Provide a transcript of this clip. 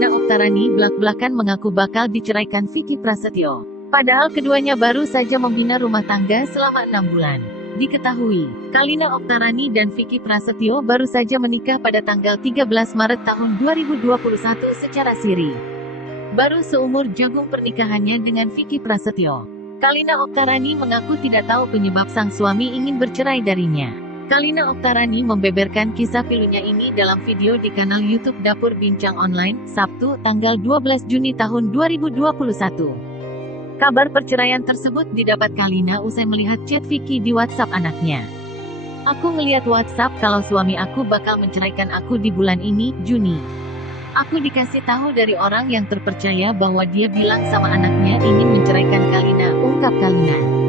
Kalina Oktarani belak-belakan mengaku bakal diceraikan Vicky Prasetyo. Padahal keduanya baru saja membina rumah tangga selama 6 bulan. Diketahui, Kalina Oktarani dan Vicky Prasetyo baru saja menikah pada tanggal 13 Maret tahun 2021 secara siri. Baru seumur jagung pernikahannya dengan Vicky Prasetyo. Kalina Oktarani mengaku tidak tahu penyebab sang suami ingin bercerai darinya. Kalina Oktarani membeberkan kisah pilunya ini dalam video di kanal YouTube Dapur Bincang Online, Sabtu, tanggal 12 Juni tahun 2021. Kabar perceraian tersebut didapat Kalina usai melihat chat Vicky di WhatsApp anaknya. "Aku ngeliat WhatsApp kalau suami aku bakal menceraikan aku di bulan ini, Juni. Aku dikasih tahu dari orang yang terpercaya bahwa dia bilang sama anaknya ingin menceraikan Kalina," ungkap Kalina.